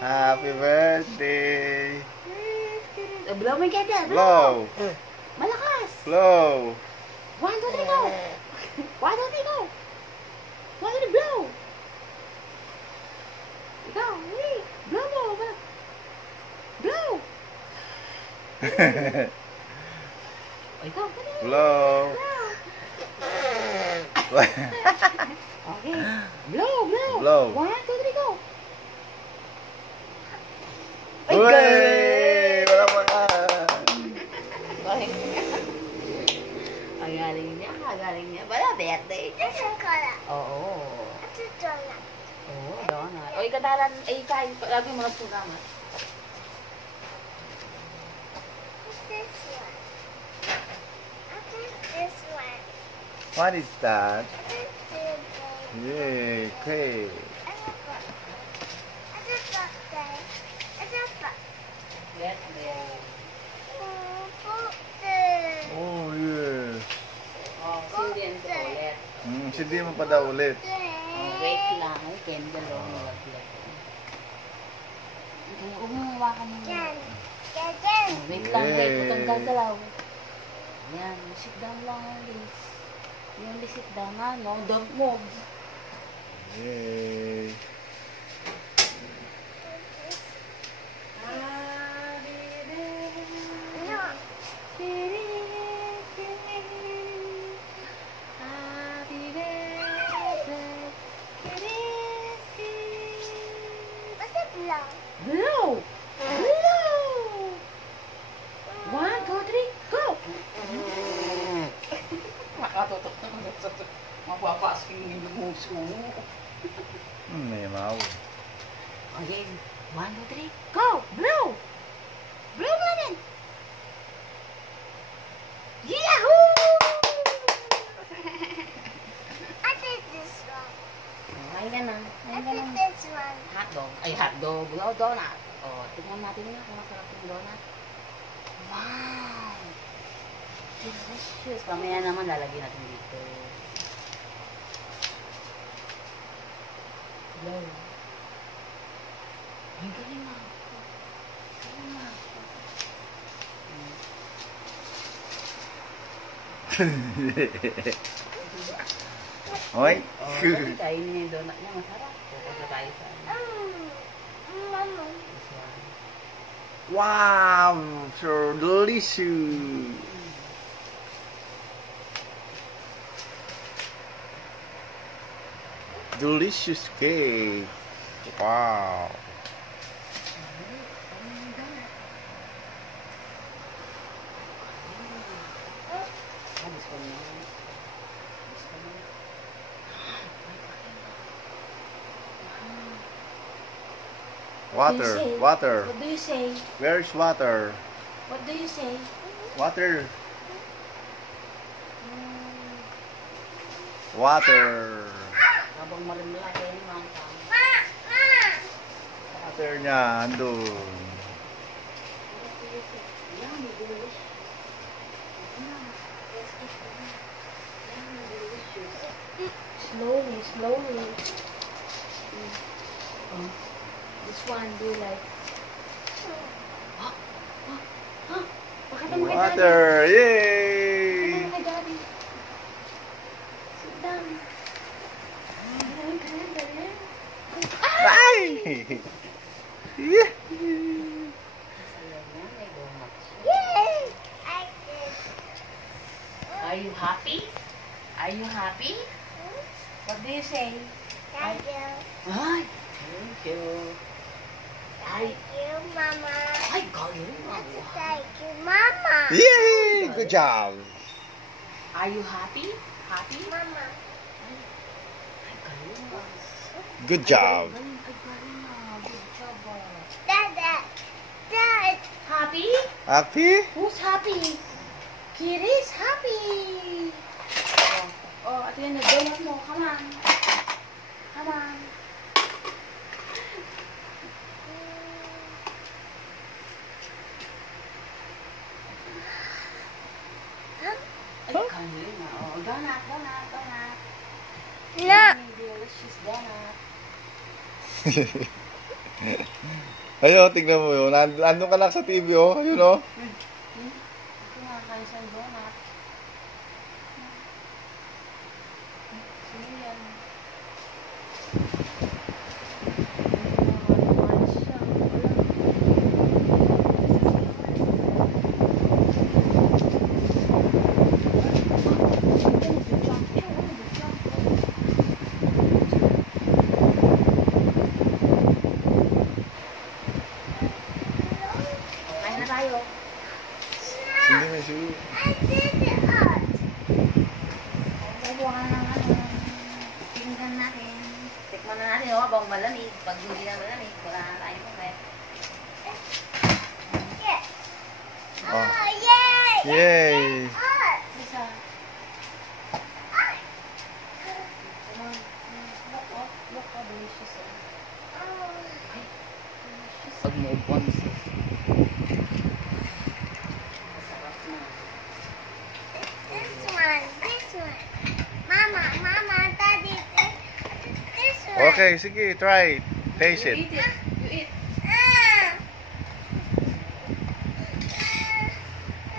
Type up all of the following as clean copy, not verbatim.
Happy birthday. Blow mo yung kaya. Blow. Malakas. Blow. 1, 2, 3, go. 1, 2, 3, go. 1, 2, 3, blow. Ikaw, wait. Blow mo. Blow. O, ikaw, dali. Blow. Okay. Blow, blow. Blow. 1, 2, 3, go. Uy! Wala pa ka. Ang galing niya, Wala, birthday. Oo. Oo, donut. O, ikadaran, kain. Lagi mo na sunamat. What is that? Yay, cake. Oh, yeah. Sindihan ko ulit. Hindi mo pa daw ulit. Wait lang. Ay, candle o. Nilaglag. Umuwa ka muna. Wait lang, wait. Huwag kang gagalaw. Yan, sit down lang ulit. Yan, sit down nga, no? Dog mo. Yay. Blow! Blow! 1, 2, 3, go! Makatutok na mapapasking yung muso. May mau. Again, 1, 2, 3, go! Blow! Blow mo rin! Yahoo! Ay ka na. Hotdog. Ay, hotdog. Oh, donut. Oh, tignan natin na kung masarap yung donut. Wow! Delicious. Mamaya naman lalagyan natin dito. Blow. Ay, galing mo. Galing mo. Oy. Kasi kainin niya yung donut niya. Masarap. Pupunta tayo sa Wow, so delicious. Delicious cake. Wow. Water, water. What do you say? Where's water? What do you say? Water. Water. Habang marimlaki yung mga Water niya, andun. Slowly, slowly. This one, do you like? Water! Yay! Sit down. Ay! Yeah. Are you happy? Are you happy? What do you say? Thank you. Ay, thank you. Thank you, Mama. Ay, galing. Thank you, Mama. Yay! Good job! Are you happy? Happy? Mama. Ay, galing. Good job! Ay, galing ah. Good job ah. Dad. Dad. Happy? Happy? Who's happy? Kiri's happy. Oh, ito yan, donut mo. Come on. Come on. Ay, galing ah. Oh, donut, donut, donut. No. Delicious donut. Ayun, tingnan mo yun. Andun ka lang sa TV, oh. Ayun, oh. Ito nakakain siyang donut. Sino yan? Nakakain siya. Kain na tayo. Hindi may siyo. Bubuha ka na ng ano. Tingnan natin. Tikman na natin, oh, habang malamig. Pag hindi na malamig, wala na tayong kumet. Oh. Yay! Yay! Isa. Come on. Look, oh. Look how delicious, oh. Ay, delicious. Pag move once. Masarap na. This one. Mama, Daddy, this one. Okay, sige, try. Taste You it. eat it. You eat.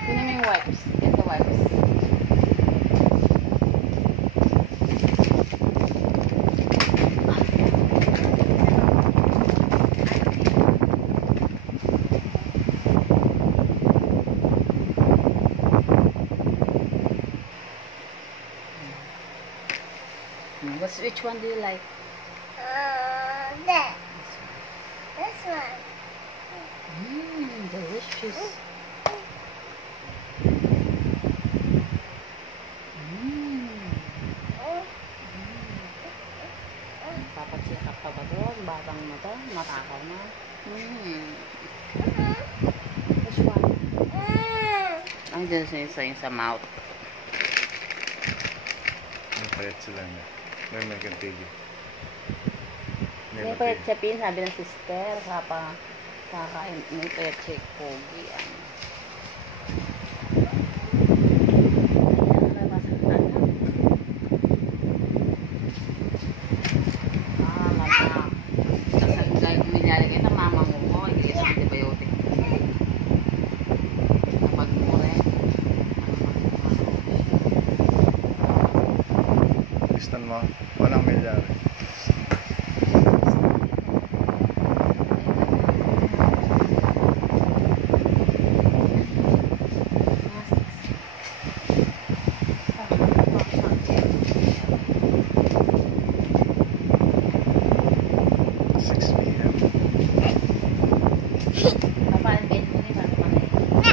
Kunin mo yung wipes. Get the wipes. Which one do you like? That. This one. Delicious. Papasikap pa ba to? Batang na to? Matakaw na? Which one? Ang dyan sa mouth. Napayat sila niya. May continue. May payat siya pin, sabi ng sister. Kakain. May payat siya pogi. Listan mo. Walang milyar.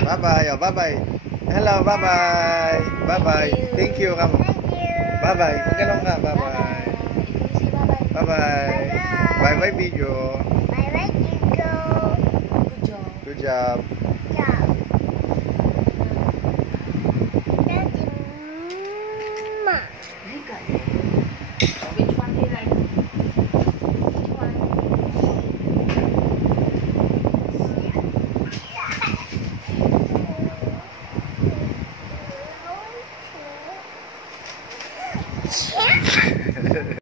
Bye-bye. Oh, bye-bye. Hello, bye-bye. Bye-bye. Thank you. Thank you. Bye-bye. Magkano ka? Bye-bye. Bye-bye. Bye-bye video. Bye-bye, Chico. Good job. Good job.